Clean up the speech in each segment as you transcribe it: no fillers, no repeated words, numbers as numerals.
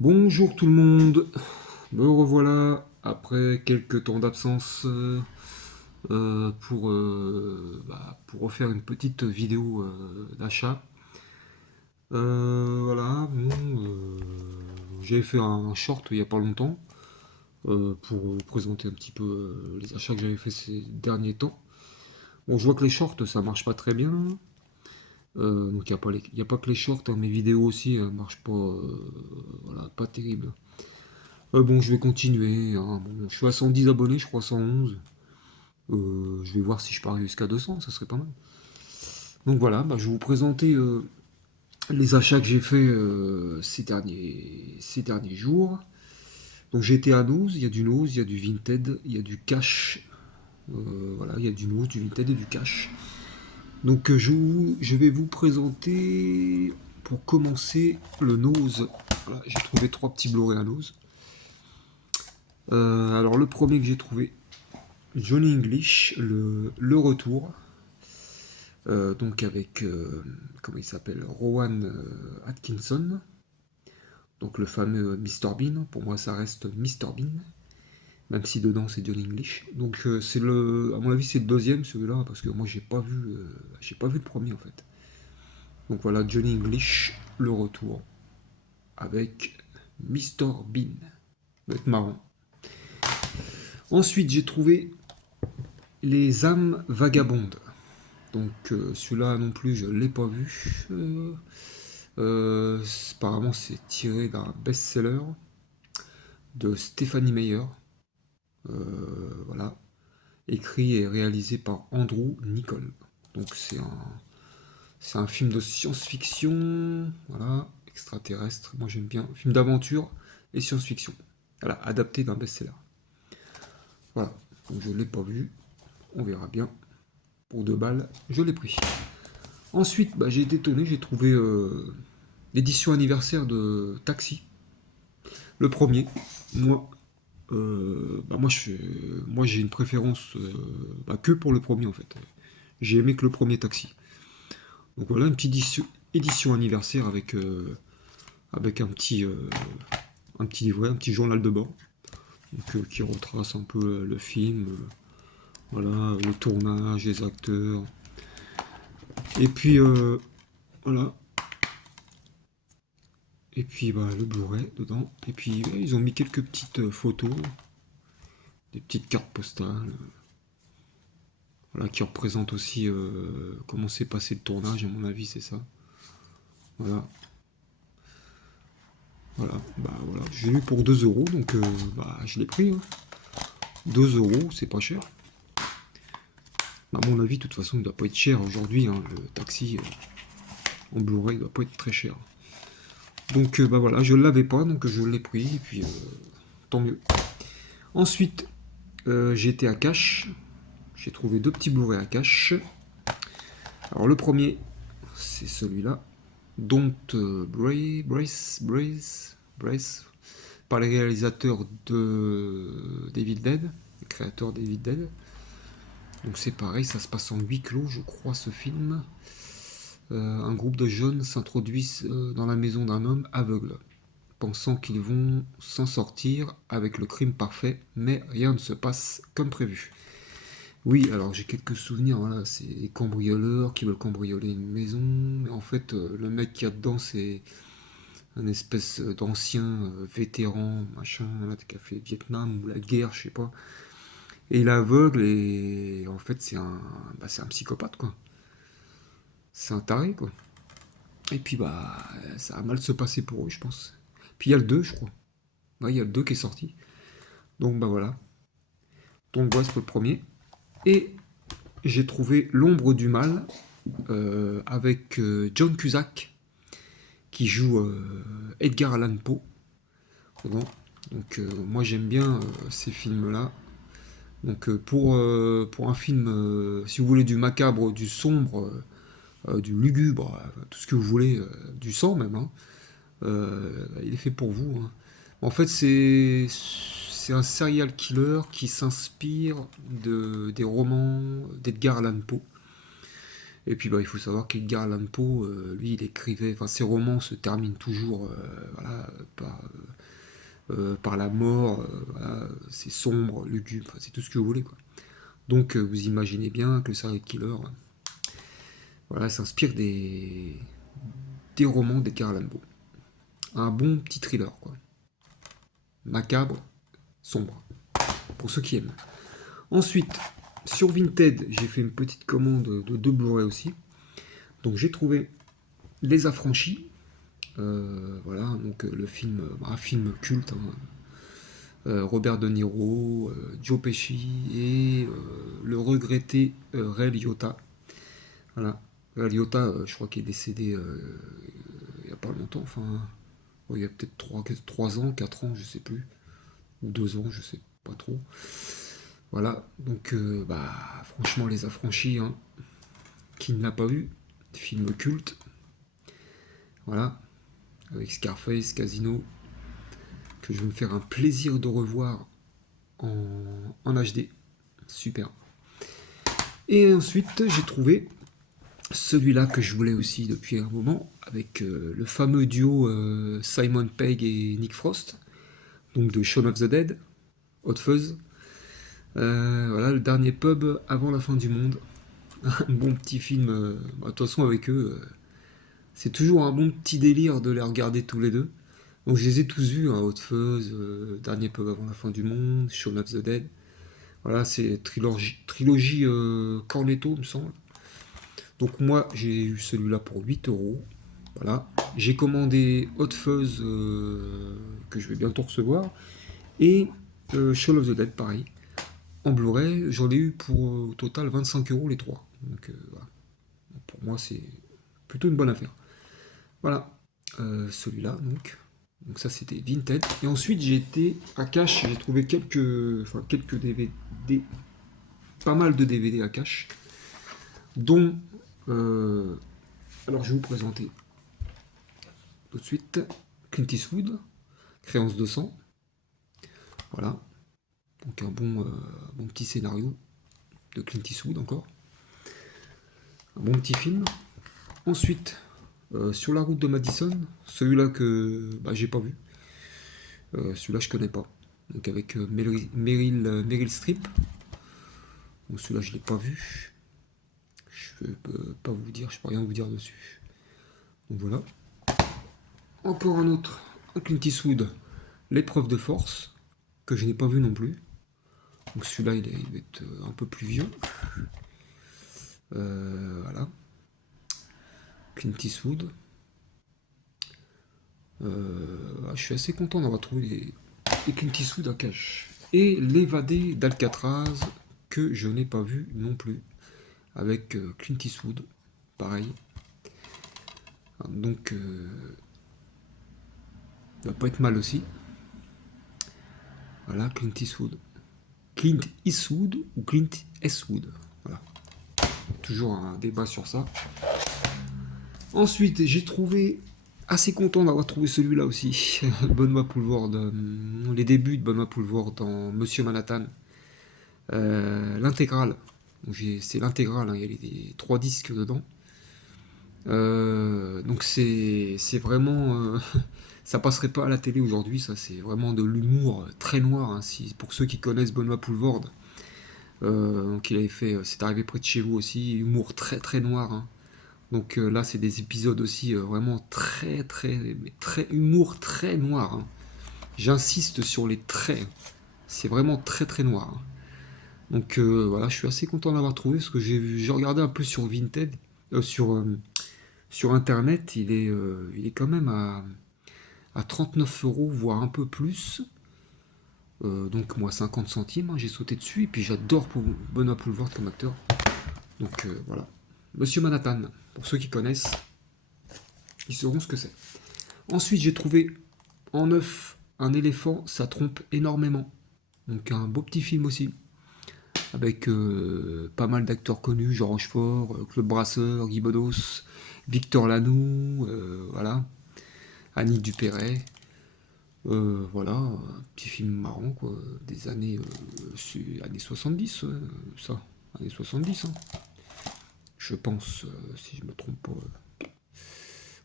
Bonjour tout le monde, me revoilà après quelques temps d'absence pour refaire une petite vidéo d'achat. Voilà, bon, j'avais fait un short il n'y a pas longtemps pour vous présenter un petit peu les achats que j'avais fait ces derniers temps. Bon, je vois que les shorts ça marche pas très bien, donc il n'y a pas que les shorts, hein, mes vidéos aussi marchent pas, voilà, pas terrible. Bon, je vais continuer, hein. Bon, je suis à 110 abonnés, je crois 111. Je vais voir si je parie jusqu'à 200, ça serait pas mal. Donc voilà, bah, je vais vous présenter les achats que j'ai fait ces derniers jours. Donc j'ai été à Nose, il y a du Nose, il y a du Vinted, il y a du cash. Voilà, il y a du Nose, du Vinted et du cash. Donc je vais vous présenter, pour commencer, le Nose. Voilà, j'ai trouvé trois petits Blu-ray à Nose. Alors le premier que j'ai trouvé, Johnny English, le retour, donc avec, comment il s'appelle, Rowan Atkinson, donc le fameux Mr Bean, pour moi ça reste Mr Bean, même si dedans c'est Johnny English. Donc à mon avis c'est le deuxième celui-là, parce que moi j'ai pas vu le premier en fait. Donc voilà, Johnny English, le retour, avec Mr Bean, ça va être marrant. Ensuite j'ai trouvé Les âmes vagabondes. Donc celui-là non plus, je ne l'ai pas vu. Apparemment, c'est tiré d'un best-seller de Stephanie Meyer. Voilà. Écrit et réalisé par Andrew Niccol. Donc c'est un film de science-fiction. Voilà. Extraterrestre. Moi j'aime bien. Film d'aventure et science-fiction. Voilà. Adapté d'un best-seller. Voilà. Donc je ne l'ai pas vu. On verra bien. Pour 2 balles, je l'ai pris. Ensuite, bah, j'ai été étonné, j'ai trouvé l'édition anniversaire de Taxi, le premier. Moi, moi j'ai une préférence que pour le premier en fait. J'ai aimé que le premier Taxi. Donc voilà, une petite édition anniversaire avec un petit livret, un petit journal de bord, donc, qui retrace un peu le film, voilà, le tournage, les acteurs. Et puis voilà, et puis bah, le Blu-ray dedans. Et puis ouais, ils ont mis quelques petites photos, des petites cartes postales, voilà, qui représentent aussi comment s'est passé le tournage, à mon avis, c'est ça. Voilà, voilà. J'ai eu pour 2 euros, donc je l'ai pris, hein. 2 euros, c'est pas cher. À mon avis, de toute façon, il doit pas être cher aujourd'hui, hein, le taxi en Blu-ray, il doit pas être très cher. Donc voilà, je l'avais pas, donc je l'ai pris, et puis tant mieux. Ensuite, j'ai été à Cash, j'ai trouvé 2 petits Blu-ray à Cash. Alors le premier, c'est celui-là, Don't Brace, par les réalisateurs de Evil Dead, les créateurs d'Evil Dead. Donc c'est pareil, ça se passe en huis clos, je crois, ce film. Un groupe de jeunes s'introduisent dans la maison d'un homme aveugle, pensant qu'ils vont s'en sortir avec le crime parfait, mais rien ne se passe comme prévu. Oui, alors j'ai quelques souvenirs, voilà, c'est des cambrioleurs qui veulent cambrioler une maison, mais en fait, le mec qui a dedans, c'est un espèce d'ancien vétéran, machin, là, qui a fait Vietnam ou la guerre, je sais pas. Et il est aveugle, et en fait, c'est un psychopathe, quoi. C'est un taré, quoi. Et puis, bah, ça a mal se passer pour eux, je pense. Puis il y a le 2 je crois. Ouais, il y a le 2 qui est sorti. Donc, bah voilà. Donc, voilà, c'est pour le premier. Et j'ai trouvé L'ombre du mal, avec John Cusack qui joue Edgar Allan Poe. Bon. Donc moi j'aime bien ces films-là. Donc pour un film, si vous voulez du macabre, du sombre, du lugubre, tout ce que vous voulez, du sang même, hein, il est fait pour vous, hein. En fait c'est un serial killer qui s'inspire des romans d'Edgar Allan Poe. Et puis bah, il faut savoir qu'Edgar Allan Poe, lui, il écrivait, enfin ses romans se terminent toujours voilà, par par la mort, voilà, c'est sombre, lugubre, enfin, c'est tout ce que vous voulez, quoi. Donc vous imaginez bien que le serial killer, voilà, s'inspire des romans d'Edgar Allan Poe. Un bon petit thriller, quoi. Macabre, sombre, pour ceux qui aiment. Ensuite, sur Vinted, j'ai fait une petite commande de 2 Blu-ray aussi. Donc j'ai trouvé Les Affranchis. Voilà, donc le film, un film culte, hein. Robert De Niro, Joe Pesci et le regretté Ray Liotta. Voilà. Ray Liotta, je crois qu'il est décédé il n'y a pas longtemps, enfin, ouais, il y a peut-être 3 ans, 4 ans, je sais plus, ou 2 ans, je sais pas trop. Voilà, donc bah franchement Les Affranchis, hein, qui ne l'a pas vu, film culte, voilà, avec Scarface, Casino, que je vais me faire un plaisir de revoir en HD, super. Et ensuite j'ai trouvé celui-là que je voulais aussi depuis un moment, avec le fameux duo Simon Pegg et Nick Frost, donc de Shaun of the Dead, Hot Fuzz. Voilà, le dernier pub avant la fin du monde. Un bon petit film. Bah, de toute façon, avec eux, c'est toujours un bon petit délire de les regarder tous les deux. Donc je les ai tous vus, hein, Hot Fuzz, Dernier pub avant la fin du monde, Shaun of the Dead. Voilà, c'est trilogie Cornetto, il me semble. Donc moi, j'ai eu celui-là pour 8 €. Voilà. J'ai commandé Hot Fuzz, que je vais bientôt recevoir. Et Shaun of the Dead, pareil. En Blu-ray, j'en ai eu pour au total 25 € les trois. Donc voilà. Pour moi, c'est plutôt une bonne affaire. Voilà. Celui-là, donc. Donc ça, c'était Vinted. Et ensuite, j'ai été à Cash. J'ai trouvé quelques DVD. Pas mal de DVD à Cash. Dont... alors, je vais vous présenter tout de suite Clint Eastwood, Créance de sang. Voilà. Donc un bon petit scénario de Clint Eastwood encore. Un bon petit film. Ensuite, Sur la route de Madison, celui-là que bah, j'ai pas vu. Celui-là je connais pas. Donc avec Meryl Streep. Donc celui-là je l'ai pas vu. Je peux pas vous dire, je peux rien vous dire dessus. Donc voilà. Encore un autre, un Clint Eastwood, L'épreuve de force, que je n'ai pas vu non plus. Donc celui-là il va être un peu plus vieux. Voilà. Clint Eastwood. Je suis assez content d'avoir trouvé les Clint Eastwood à Cash. Et L'évadé d'Alcatraz, que je n'ai pas vu non plus, avec Clint Eastwood, pareil. Donc, ça va pas être mal aussi. Voilà, Clint Eastwood. Clint Eastwood ou Clint Eastwood. Voilà. Toujours un débat sur ça. Ensuite, j'ai trouvé, assez content d'avoir trouvé celui-là aussi, Benoît Poulvord, les débuts de Benoît Poulvord dans Monsieur Manhattan, l'intégrale. C'est l'intégrale, hein, il y a les 3 disques dedans. Donc c'est vraiment, ça passerait pas à la télé aujourd'hui, ça c'est vraiment de l'humour très noir, hein, pour ceux qui connaissent Benoît Poulvord. Donc il avait fait, c'est arrivé près de chez vous aussi, humour très très noir, hein. Donc là, c'est des épisodes aussi vraiment très humour très noir, hein. J'insiste sur les traits. C'est vraiment très très noir, hein. Donc voilà, je suis assez content d'avoir trouvé parce que j'ai regardé un peu sur Vinted, sur Internet, il est quand même à 39 €, voire un peu plus. Donc moi 50 centimes, hein, j'ai sauté dessus et puis j'adore Benoît Poulvord comme acteur. Donc voilà. Monsieur Manhattan, pour ceux qui connaissent, ils sauront ce que c'est. Ensuite, j'ai trouvé en neuf Un éléphant, ça trompe énormément. Donc un beau petit film aussi, avec pas mal d'acteurs connus, Jean Rochefort, Claude Brasseur, Guy Bedos, Victor Lanoux, voilà, Annie Dupéret. Voilà, un petit film marrant, quoi, des années 70, ça, années 70, hein. Je pense, si je me trompe pas.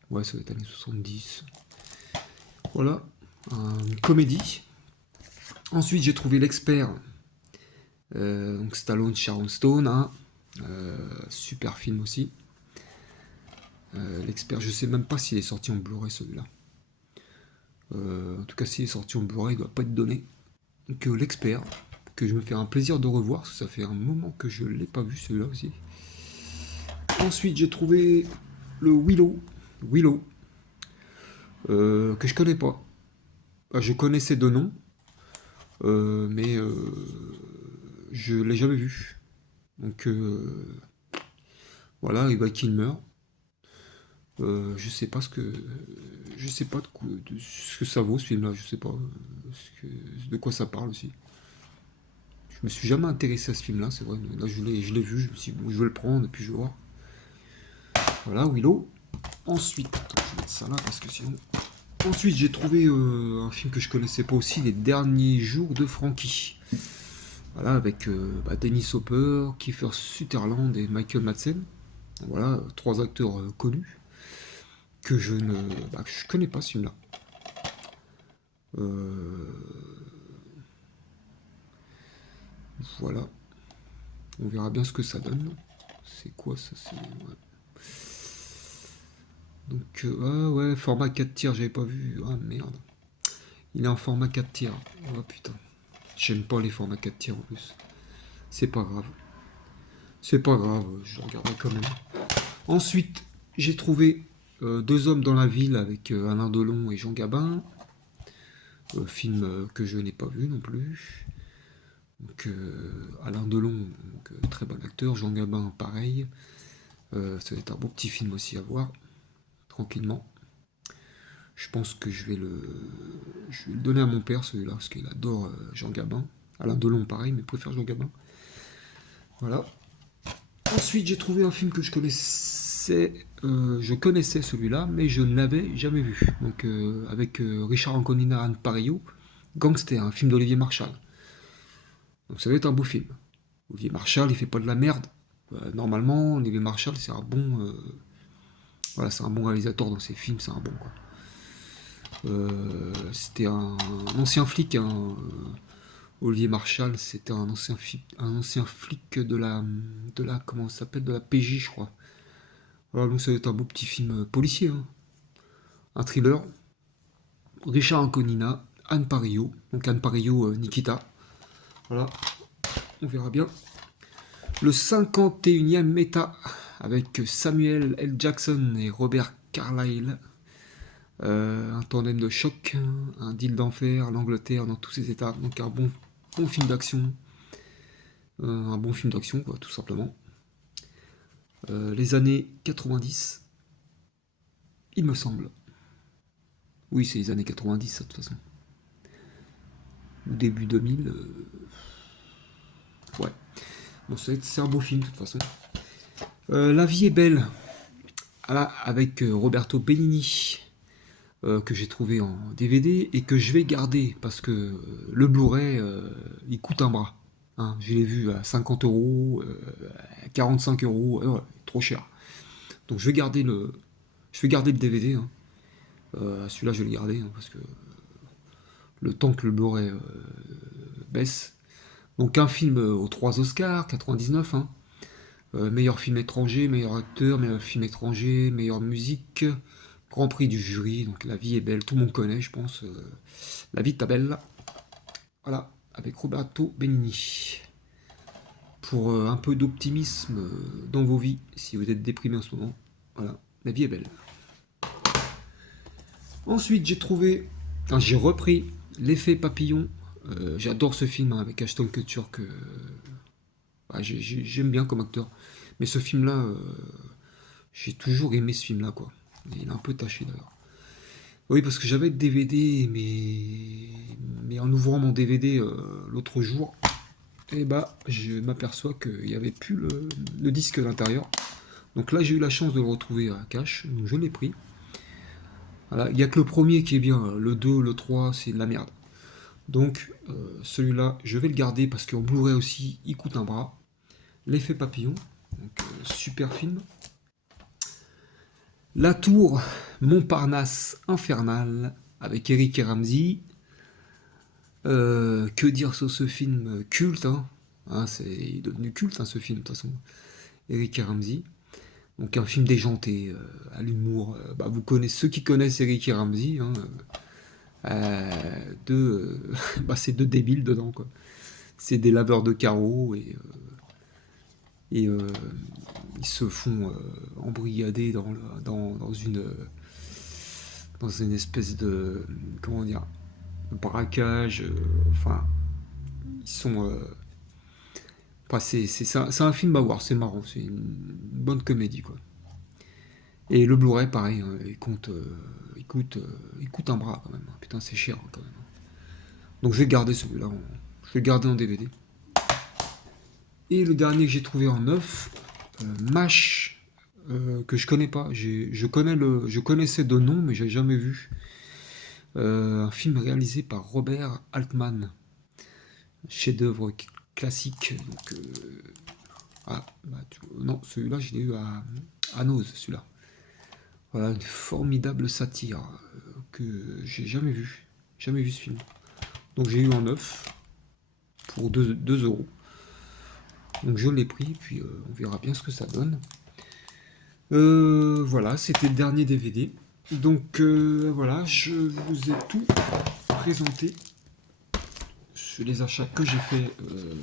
Ouais, ça va être années 70. Voilà. une comédie. Ensuite, j'ai trouvé L'Expert, donc Stallone, Sharon Stone, hein. Super film aussi. L'Expert, je sais même pas s'il est sorti en Blu-ray celui-là. En tout cas, s'il est sorti en Blu-ray, il doit pas être donné. Donc L'Expert, que je me fais un plaisir de revoir, parce que ça fait un moment que je l'ai pas vu celui-là aussi. Ensuite, j'ai trouvé le Willow, que je connais pas. Enfin, je connaissais de nom, mais je l'ai jamais vu. Donc voilà, Eva Kilmer. Je sais pas je sais pas de ce que ça vaut ce film-là. Je sais pas de quoi ça parle aussi. Je me suis jamais intéressé à ce film-là, c'est vrai. Là, je l'ai vu. Je me suis dit, bon, je vais le prendre et puis je vais voir. Voilà, Willow. Ensuite, attends, je vais mettre ça là parce que sinon. Ensuite, j'ai trouvé un film que je connaissais pas aussi, Les Derniers Jours de Frankie. Voilà, avec Dennis Hopper, Kiefer Sutherland et Michael Madsen. Voilà, trois acteurs connus que je connais pas ce film-là. Euh, voilà, on verra bien ce que ça donne. C'est quoi ça? Ouais. Donc, ah ouais, format 4 tiers, j'avais pas vu. Ah merde. Il est en format 4 tiers. Oh putain. J'aime pas les formats 4 tiers en plus. C'est pas grave. C'est pas grave, je regarderai quand même. Ensuite, j'ai trouvé Deux hommes dans la ville avec Alain Delon et Jean Gabin. Film que je n'ai pas vu non plus. Donc, Alain Delon, donc, très bon acteur. Jean Gabin, pareil. Ça va être un beau petit film aussi à voir, tranquillement. Je pense que je vais le donner à mon père, celui-là, parce qu'il adore Jean Gabin. Alain Delon, pareil, mais préfère Jean Gabin. Voilà. Ensuite, j'ai trouvé un film que je connaissais. Je connaissais celui-là, mais je ne l'avais jamais vu. Donc, avec Richard Anconina, Anne Parillo, Gangster, un film d'Olivier Marchal. Donc, ça va être un beau film. Olivier Marchal, il fait pas de la merde. Normalement, Olivier Marchal, c'est un bon. Voilà, c'est un bon réalisateur dans ses films, c'est un bon quoi. C'était un ancien flic, hein, Olivier Marchal, c'était un ancien flic de la comment ça s'appelle, de la PJ, je crois. Voilà, donc ça va être un beau petit film policier, hein. Un thriller. Richard Anconina, Anne Parillo, donc Anne Parillo, Nikita. Voilà, on verra bien. Le 51e méta avec Samuel L. Jackson et Robert Carlyle. Un tandem de choc, un deal d'enfer, l'Angleterre dans tous ses états. Donc un bon film d'action. Un bon film d'action, quoi, tout simplement. Les années 90, il me semble. Oui, c'est les années 90, ça, de toute façon. Ou début 2000. Ouais. Bon, c'est un beau film, de toute façon. La vie est belle. Voilà, avec Roberto Benigni. Que j'ai trouvé en DVD et que je vais garder parce que le Blu-ray, il coûte un bras. Hein, je l'ai vu à 50 euros, à 45 euros, ouais, trop cher. Donc je vais garder le DVD. Hein. Celui-là, je vais le garder hein, parce que le temps que le Blu-ray baisse. Donc un film aux 3 Oscars, 99. Hein. Meilleur film étranger, meilleur acteur, meilleur film étranger, meilleure musique. Grand prix du jury, donc La vie est belle, tout le monde connaît, je pense. La vie est belle. Voilà, avec Roberto Benigni. Pour un peu d'optimisme dans vos vies, si vous êtes déprimé en ce moment. Voilà, La vie est belle. Ensuite, j'ai repris L'effet papillon. J'adore ce film hein, avec Ashton Kutcher que j'aime bien comme acteur. Mais ce film-là, j'ai toujours aimé ce film-là, quoi. Il est un peu taché d'ailleurs. Oui, parce que j'avais le DVD, mais en ouvrant mon DVD l'autre jour, et bah, je m'aperçois qu'il n'y avait plus le disque à l'intérieur. Donc là, j'ai eu la chance de le retrouver à cash, donc je l'ai pris. Voilà, il n'y a que le premier qui est bien, le 2, le 3, c'est de la merde. Donc celui-là, je vais le garder parce qu'en Blu-ray aussi, il coûte un bras. L'effet papillon, donc super film. La tour Montparnasse infernale avec Eric et Ramsey. Que dire sur ce film culte, hein, il est devenu culte, hein, ce film, de toute façon. Eric et Ramsey. Donc un film déjanté, à l'humour. Bah, vous connaissez ceux qui connaissent Eric et Ramsey, hein, bah, c'est deux débiles dedans, quoi. C'est des laveurs de carreaux et ils se font embrigader dans une espèce de, comment dire, de braquage. Enfin, ils sont. Enfin, c'est un film à voir, c'est marrant, c'est une bonne comédie, quoi. Et le Blu-ray, pareil, hein, il coûte un bras quand même, hein. Putain, c'est cher, hein, quand même. Donc je vais garder celui-là, je vais le garder en DVD. Et le dernier que j'ai trouvé en neuf, MASH, que je connais pas. Je connaissais de nom, mais j'ai jamais vu. Un film réalisé par Robert Altman, chef-d'œuvre classique. Donc, bah, non, celui-là, je l'ai eu à Nose, celui-là. Voilà, une formidable satire que j'ai jamais vu ce film. Donc j'ai eu en neuf pour 2 euros. Donc je l'ai pris, puis on verra bien ce que ça donne. Voilà, c'était le dernier DVD. Donc voilà, je vous ai tout présenté sur les achats que j'ai fait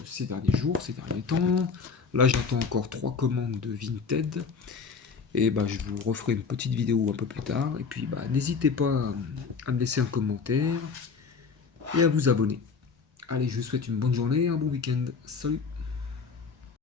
ces derniers jours, ces derniers temps. Là, j'attends encore 3 commandes de Vinted. Et bah, je vous referai une petite vidéo un peu plus tard. Et puis, bah, n'hésitez pas à me laisser un commentaire et à vous abonner. Allez, je vous souhaite une bonne journée et un bon week-end. Salut!